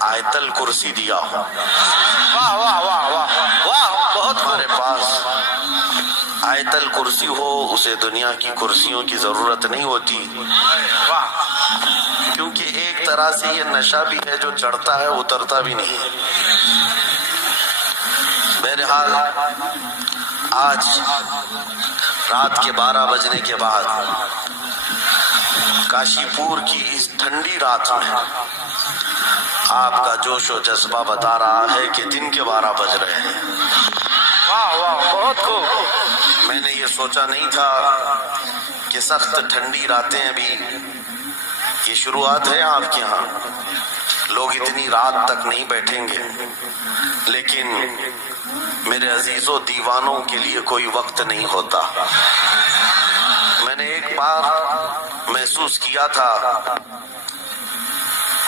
آیت الکرسی دیا ہوں. واہ واہ واہ واہ واہ، بہت ہمارے پاس آیت الکرسی ہو اسے دنیا کی کرسیوں کی ضرورت نہیں ہوتی، واہ، کیونکہ ایک طرح سے یہ نشہ بھی ہے جو چڑھتا ہے اترتا بھی نہیں. بہرحال آج رات کے 12 بجنے کے بعد کاشی پور کی اس ٹھنڈی رات میں آپ کا جوش و جذبہ بتا رہا ہے کہ دن کے 12 بج رہے ہیں. واہ واہ، بہت خوب. میں نے یہ سوچا نہیں تھا کہ سخت ٹھنڈی راتیں ابھی یہ شروعات ہے آپ کے ہاں، لوگ اتنی رات تک نہیں بیٹھیں گے، لیکن میرے عزیزوں دیوانوں کے لیے کوئی وقت نہیں ہوتا. میں نے ایک بار محسوس کیا تھا،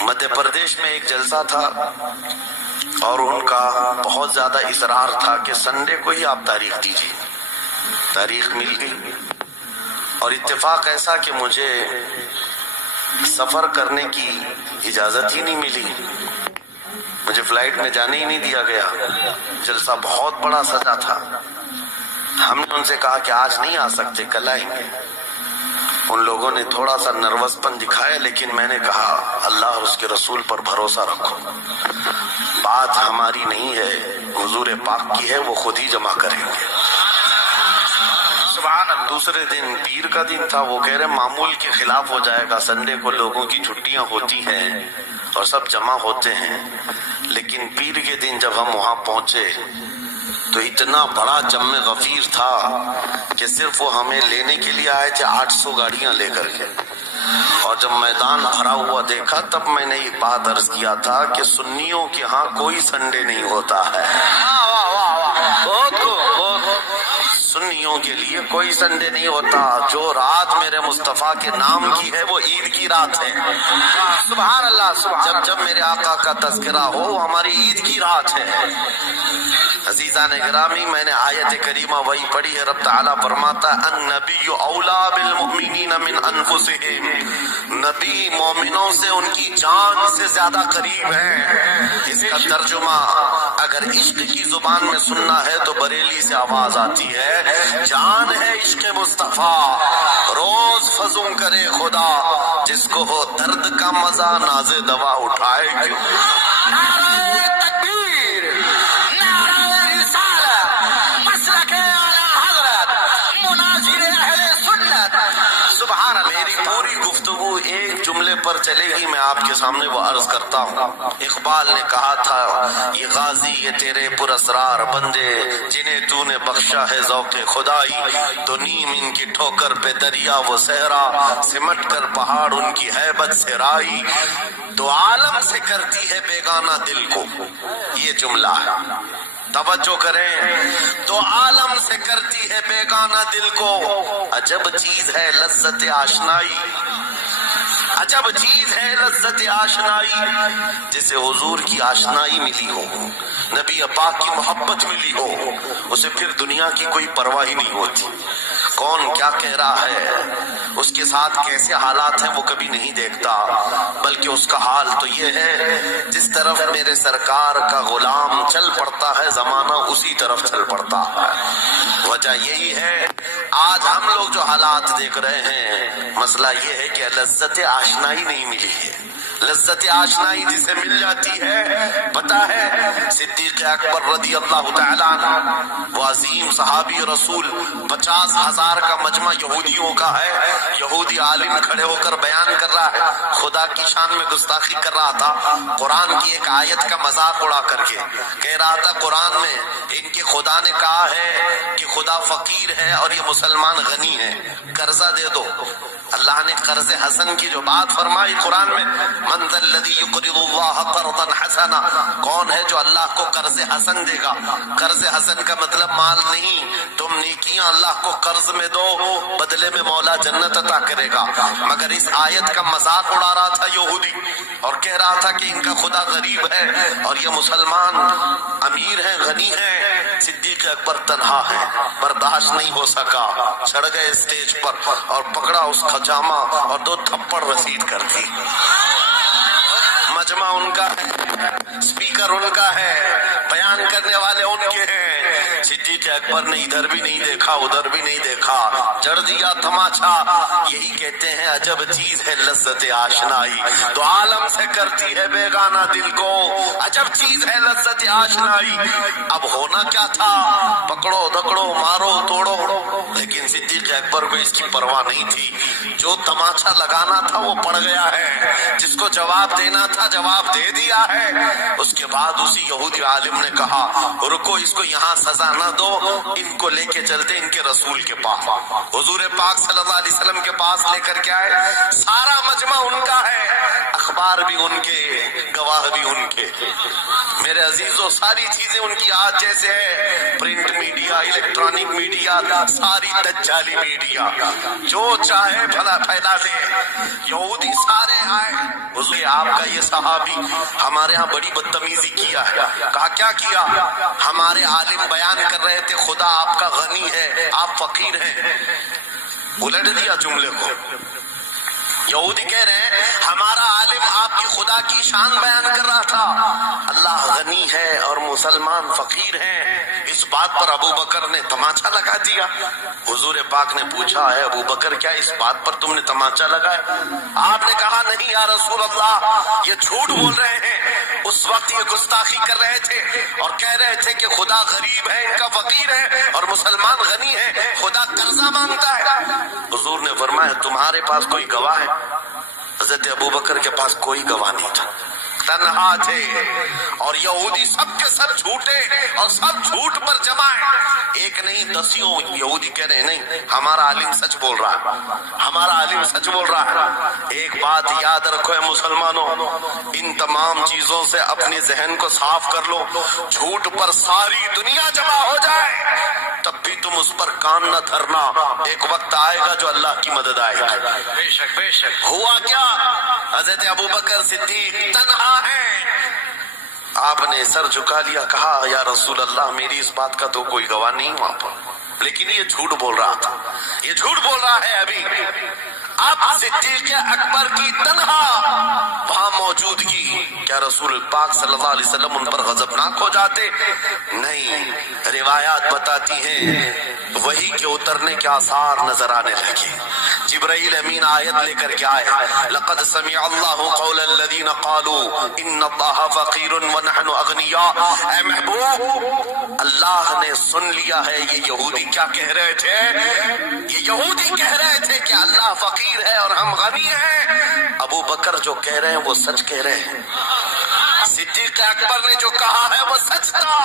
مدھیہ پردیش میں ایک جلسہ تھا اور ان کا بہت زیادہ اصرار تھا کہ سنڈے کو ہی آپ تاریخ دیجیے. تاریخ مل گئی اور اتفاق ایسا کہ مجھے سفر کرنے کی اجازت ہی نہیں ملی، مجھے فلائٹ میں جانے ہی نہیں دیا گیا. جلسہ بہت بڑا سجا تھا. ہم نے ان سے کہا کہ آج نہیں آ سکتے، کل آئیں گے. ان لوگوں نے تھوڑا سا نروس پن دکھایا، لیکن میں نے کہا اللہ اور اس کے رسول پر بھروسہ رکھو، بات ہماری نہیں ہے، حضور پاک کی ہے، وہ خود ہی جمع کریں گے. سبحان اللہ. دوسرے دن پیر کا دن تھا. وہ کہہ رہے معمول کے خلاف ہو جائے گا، سنڈے کو لوگوں کی چھٹیاں ہوتی ہیں اور سب جمع ہوتے ہیں. لیکن پیر کے دن جب ہم وہاں پہنچے تو اتنا بڑا جم غفیر تھا کہ صرف وہ ہمیں لینے کے لیے آئے تھے 800 گاڑیاں لے کر کے. اور جب میدان بھرا ہوا دیکھا تب میں نے ایک بات عرض کیا تھا کہ سنیوں کے ہاں کوئی سنڈے نہیں ہوتا ہے. واہ واہ واہ واہ، بہت خوب بہت خوب. سنیوں کے لیے کوئی سنڈے نہیں ہوتا. جو رات میرے مصطفیٰ کے نام کی ہے وہ عید کی رات ہے. سبحان اللہ سبحان جب اللہ. جب میرے آقا کا تذکرہ ہو وہ ہماری عید کی رات ہے. عزیزان گرامی، میں نے آیت کریمہ وہی پڑھی ہے. رب تعالیٰ فرماتا النبی اولا بالمؤمنین من انفسہم، نبی مومنوں سے ان کی جان سے زیادہ قریب ہے. اس کا ترجمہ اگر عشق کی زبان میں سننا ہے تو بریلی سے آواز آتی ہے، جان ہے عشق مصطفیٰ، روز فضوں کرے خدا، جس کو ہو درد کا مزہ ناز دوا اٹھائے کیوں. نعرہ تکبیر، نعرہ رسالت، مسلک اعلی حضرت، مناظر اہل سنت. سبحان اللہ. میری پوری گفتگو ایک جملے پر چلے گی، میں آپ کے سامنے وہ عرض کرتا ہوں. اقبال نے کہا تھا یہ غازی یہ تیرے پراسرار بندے، جنہیں تو نے بخشا ہے ذوق خدائی، تو نیم ان کی ٹھوکر پہ دریا وہ صحرا، سمٹ کر پہاڑ ان کی ہیبت سے رائی، تو عالم سے کرتی ہے بیگانہ دل کو. یہ جملہ ہے، توجہ کریں. تو عالم سے کرتی ہے بیگانہ دل کو، عجب چیز ہے لذت آشنائی، عجب چیز ہے لذت آشنائی. جسے حضور کی آشنائی ملی ہو، نبی پاک کی محبت ملی ہو، اسے پھر دنیا کی کوئی پرواہ ہی نہیں ہوتی. کون کیا کہہ رہا ہے، اس کے ساتھ کیسے حالات ہیں وہ کبھی نہیں دیکھتا، بلکہ اس کا حال تو یہ ہے جس طرف میرے سرکار کا غلام چل پڑتا ہے زمانہ اسی طرف چل پڑتا ہے. وجہ یہی ہے آج ہم لوگ جو حالات دیکھ رہے ہیں، مسئلہ یہ ہے کہ لذت آشنائی نہیں ملی ہے. لذت آشنائی جسے مل جاتی ہے، پتہ ہے صدیق اکبر رضی اللہ تعالیٰ عنہ، وہ عظیم صحابی رسول، 50,000 کا مجمع یہودیوں کا ہے. یہودی عالم کھڑے ہو کر بیان کر رہا ہے، خدا کی شان میں گستاخی کر رہا تھا. قرآن کی ایک آیت کا مذاق اڑا کر کے کہہ رہا تھا قرآن میں ان کے خدا نے کہا ہے کہ خدا فقیر ہے اور یہ مسلمان غنی ہے، قرضہ دے دو. اللہ نے قرض حسن کی جو بات فرمائی قرآن میں، من ذا الذی یقرض اللہ قرضا حسنا، کون ہے جو اللہ کو قرض حسن دے گا. قرض حسن کا مطلب مال نہیں، تم نیکیاں اللہ کو قرض میں دو، بدلے میں مولا جنت عطا کرے گا. مگر اس آیت کا مذاق اڑا رہا تھا یہودی اور کہہ رہا تھا کہ ان کا خدا غریب ہے اور یہ مسلمان امیر ہیں غنی ہیں. صدیق اکبر تنہا ہے، برداشت نہیں ہو سکا، چڑھ گئے اسٹیج پر اور پکڑا اس کا جامہ اور 2 تھپڑ رسید کر دی. مجمع ان کا ہے، स्पीकर उनका है, बयान करने वाले उनके हैं। सिद्दीक अकबर ने इधर भी नहीं देखा, उधर भी नहीं देखा, जड़ दिया तमाचा। यही कहते हैं अजब चीज है लज्जत आशनाई, तो आलम से करती है बेगाना दिल को। अजब चीज है लज्जत आशनाई। अब होना क्या था, पकड़ो धकड़ो मारो तोड़ो, लेकिन सिद्दीक अकबर को इसकी परवाह नहीं थी। जो तमाचा लगाना था वो पड़ गया है, जिसको जवाब देना था जवाब दे दिया है। उसके बाद उसी यहूदी आलिम ने कहा रुको, इसको यहाँ सजा न दो, इनको लेके चलते इनके रसूल के पास। हुजूर पाक सल्लल्लाहु अलैहि वसल्लम के पास लेकर के आए। सारा मजमा उनका है, अखबार भी उनके, गवाह भी उनके। मेरे अजीजों, सारी चीजें उनकी आज जैसे है, प्रिंट मीडिया, इलेक्ट्रॉनिक मीडिया, सारी दज्जाली मीडिया, जो चाहे भला फैला दे। यहूदी सारे आए, हुजूर आपका ये सहाबी हमारे यहाँ बड़ी बदतमीजी किया है। कहा क्या किया? हमारे आलिम बयान कर रहे थे खुदा आपका गनी है, आप फकीर हैं। उलट दिया जुमले को। यहूदी कह रहे हैं हमारा आलिम आपकी खुदा की शान बयान कर रहा था, अल्लाह गनी है और मुसलमान फकीर हैं। इस बात पर अबू बकर ने तमाचा लगा दिया। हुजूर पाक ने पूछा है अबू बकर क्या इस बात पर तुमने तमाचा लगाया? आपने कहा नहीं या रसूल अल्लाह, ये झूठ बोल रहे हैं। उस वक्त ये गुस्ताखी कर रहे थे और कह रहे थे कि खुदा गरीब है, इनका फकीर है, और मुसलमान गनी है, खुदा कर्जा मांगता है। हुजूर ने फरमाया तुम्हारे पास कोई गवाह है? हजरत अबू बकर के पास कोई गवाह नहीं था, तन्हा थे। और यहूदी सब के सब झूठे और सब झूठ पर जमाए। एक नहीं दसियों यहूदी कह रहे नहीं हमारा आलिम सच बोल रहा है, हमारा आलिम सच बोल रहा है। एक बात याद रखो है मुसलमानों, इन तमाम चीजों से अपने जहन को साफ कर लो। झूठ पर सारी दुनिया जमा हो जाए तब भी तुम उस पर कान न धरना, एक वक्त आएगा जो अल्लाह की मदद आएगी। बेशक बेशक। हुआ क्या? हजरत अबू बकर सिद्दीक तन्हा है। आपने सर झुका लिया, कहा या रसूल अल्लाह मेरी इस बात का तो कोई गवाह नहीं वहां पर, लेकिन ये झूठ बोल रहा था, ये झूठ बोल रहा है अभी। अब सिद्दीक अकबर की तन्हा वहां मौजूदगी, क्या रसूल पाक सल्लल्लाहु अलैहि वसल्लम उन पर गजबनाक हो जाते? नहीं, रिवायात बताती हैं वही के उतरने के आसार नजर आने लगे। जिब्राइल अमीन आयत लेकर के आए, लक़द समिअ अल्लाहु क़ौलल लज़ीना क़ालू इन्नल्लाहा फ़क़ीरुन व नहनु अग़निया। ऐ महबूब, अल्लाह ने सुन लिया है ये यहूदी क्या कह रहे थे। ये यहूदी कह रहे थे कि अल्लाह फकीर है और हम गनी हैं। अबू बकर जो कह रहे हैं वो सच कह रहे हैं। सिद्दीक अकबर ने जो कहा है वो सच था।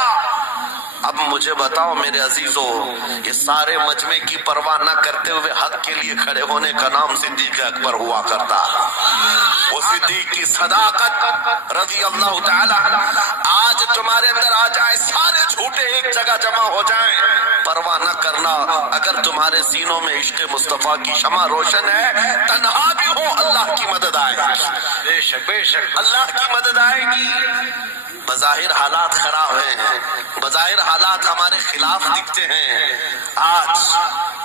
अब मुझे बताओ मेरे अजीजों, ये सारे मजमे की परवाह न करते हुए हक के लिए खड़े होने का नाम सिद्दीक अकबर हुआ करता। वो सिद्दीक की सदाकत रज़ी अल्लाह ताला आज तुम्हारे अंदर आ जाए, सारे झूठे एक जगह जमा हो जाएं, परवाह न करना। अगर तुम्हारे सीनों में इश्क़ मुस्तफा की शमा रोशन है, तन्हा भी हो अल्लाह की मदद आएगी। बेशक बेशक। अल्लाह की मदद आएगी। बज़ाहिर हालात खराब हैं, बज़ाहिर हालात हमारे खिलाफ दिखते हैं। आज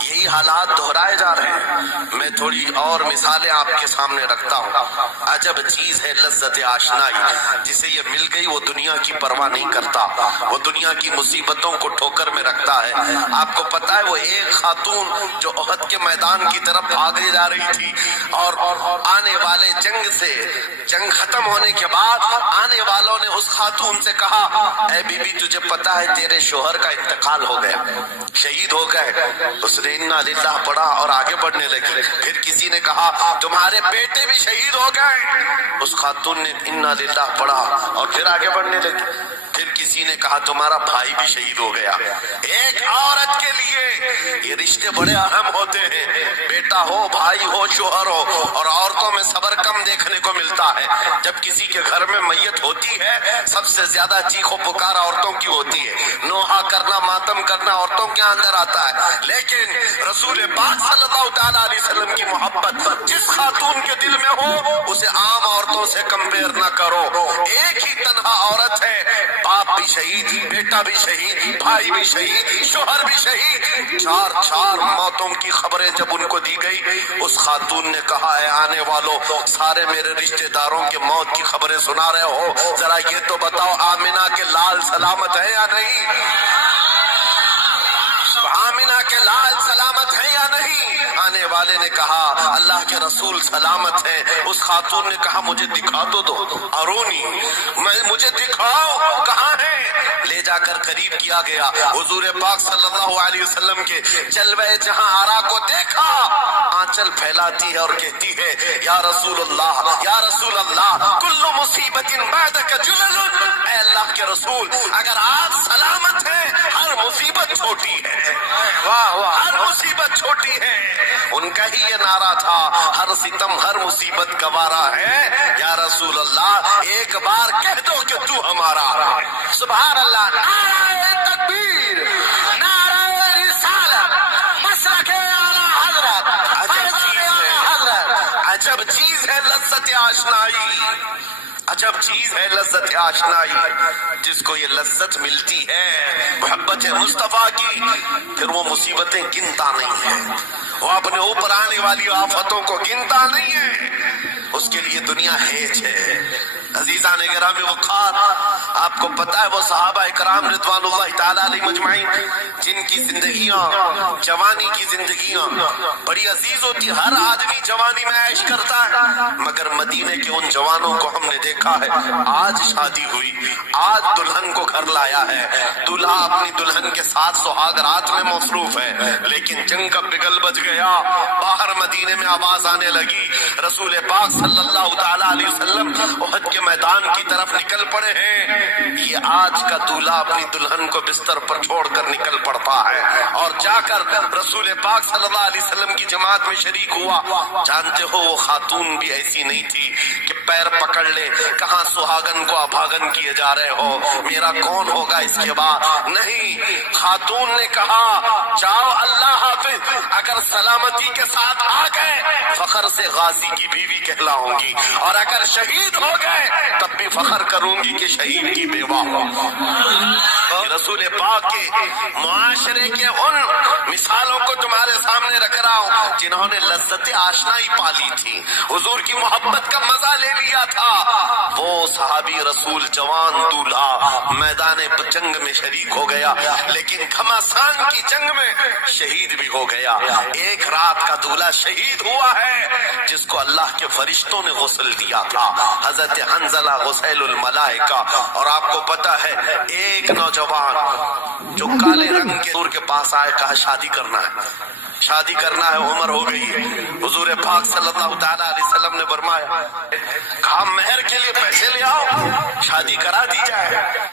यही हालात दोहराए जा रहे हैं। मैं थोड़ी और मिसालें आपके सामने रखता हूँ। अजब चीज है लज्जत आशनाई, जिसे ये मिल गई वो दुनिया की परवाह नहीं करता, वो दुनिया की मुसीबतों को ठोकर में रखता है। आपको पता है वो एक खातून जो ओहद के मैदान की तरफ भागे जा रही थी और आने वाले जंग से, जंग खत्म होने के बाद आने वालों ने उस खातून से कहा ऐ बीबी तुझे पता है तेरे शोहर का इंतकाल हो गया, शहीद हो गए। उसने इन्ना लिल्लाह पढ़ा और आगे बढ़ने लगी। फिर किसी ने कहा तुम्हारे बेटे भी शहीद हो गए। उस खातून ने इन्ना लिल्लाह पढ़ा और फिर आगे बढ़ने लगी। फिर किसी ने कहा तुम्हारा भाई भी शहीद हो गया। एक औरत के लिए ये रिश्ते बड़े अहम होते हैं, बेटा हो, भाई हो, शोहर हो। और औरतों में सब्र कम देखने को मिलता है। जब किसी के घर में मैयत होती है सबसे ज्यादा चीखो पुकार औरतों की होती है, नोहा करना, मातम करना औरतों के अंदर आता है। लेकिन रसूल पाक सल्लल्लाहु अलैहि वसल्लम की मोहब्बत जिस खातून के दिल में हो उसे आम औरतों से कंपेयर न करो। एक ही तन्हा औरत है, बाप भी शहीद, बेटा भी शहीद, भाई भी शहीद, शोहर भी शहीद, चार मौतों की खबरें जब उनको दी गई, उस खातून ने कहा है आने वालों, सारे मेरे रिश्तेदारों के मौत की खबरें सुना रहे हो, जरा ये तो बताओ आमिना के लाल सलामत है या नहीं? आमिना के लाल सलामत है या नहीं? आने वाले ने कहा अल्लाह के रसूल सलामत है। उस खातून ने कहा मुझे दिखा तो दो, अरोनी, मुझे दिखाओ कहाँ है। ले जाकर करीब किया गया, हुजूर पाक सल्लल्लाहु अलैहि वसल्लम के जलवे जहां आरा को देखा, आंचल फैलाती है और कहती है या रसूल अल्लाह कुल्लु मुसीबतिन बादक जुललुन, ऐ अल्लाह के रसूल अगर आप सलामत हैं हर मुसीबत छोटी है। वाह वाह, हर मुसीबत छोटी है। उनका ही ये नारा था, हर सितम हर मुसीबत गवारा है, या रसूल अल्लाह एक बार कह दो कि तू हमारा है। सुभान अल्लाह, नारे तकबीर, नारे रिसालत, मसलके आला हजरत, अजब चीज है लज्जत आशनाई, अजब चीज है लज्जत आशनाई। जिसको ये लज्जत मिलती है मोहब्बत मुस्तफा की, फिर वो मुसीबतें गिनता नहीं है, वो अपने ऊपर आने वाली आफतों को गिनता नहीं है, उसके लिए दुनिया हेज है। अजीजा ने गिरामी वक़ार, आपको पता है वो सहाबा इकराम रिज़वानुल्लाहि ताला अलैहिम अजमाइन जिनकी जिंदगियां, जवानी की जिंदगियां बड़ी अजीज होती, हर आदमी जवानी में ऐश करता है, मगर मदीने के उन जवानों को हमने देखा है, आज शादी हुई, आज दुल्हन को घर लाया है, दूल्हा अपनी दुल्हन के साथ सुहाग रात में मसरूफ है, लेकिन जंग का बिगल बज गया, बाहर मदीने में आवाज आने लगी, रसूल पाक सल्लल्लाहु ताला अलैहि वसल्लम उहद के मैदान की तरफ निकल पड़े हैं। ये आज का दूल्हा अपनी दुल्हन को बिस्तर पर छोड़कर निकल पड़ता है और जाकर रसूल पाक सल्लल्लाहु अलैहि वसल्लम की जमात में शरीक हुआ। जानते हो वो खातून भी ऐसी नहीं थी कि पैर पकड़ ले, कहां सुहागन को अभागन किए जा रहे हो, मेरा कौन होगा इसके बाद, नहीं, खातून ने कहा जाओ अल्लाह हाफिज, अगर सलामती के साथ आ गए फखर से गाजी की बीवी कहलाऊंगी, और अगर शहीद हो गए तब भी फखर करूंगी कि शहीद की बेवा हो। रसूल पाक के मुआशरे के उन मिसालों को तुम्हारे सामने रख रहा हूँ जिन्होंने लज्जत आशनाई पाली थी, हुजूर की मोहब्बत का मजा ले लिया था। वो सहाबी रसूल जवान दूल्हा मैदान जंग में शरीक हो गया, लेकिन घमासान की जंग में शहीद भी हो गया। एक रात का दूल्हा शहीद हुआ है जिसको अल्लाह के फरिश्तों ने गुस्ल दिया था, हजरत हंजला गुसैलुल मलाइका। और आपको पता है एक नौजवान जो काले रंग के दूर के पास आए, कहा शादी करना है, शादी करना है, उम्र हो गई है। हुजूर पाक सल्लल्लाहु ताला अलैहि वसल्लम ने फरमाया, कहा मेहर के लिए पैसे ले आओ, शादी करा दी जाए।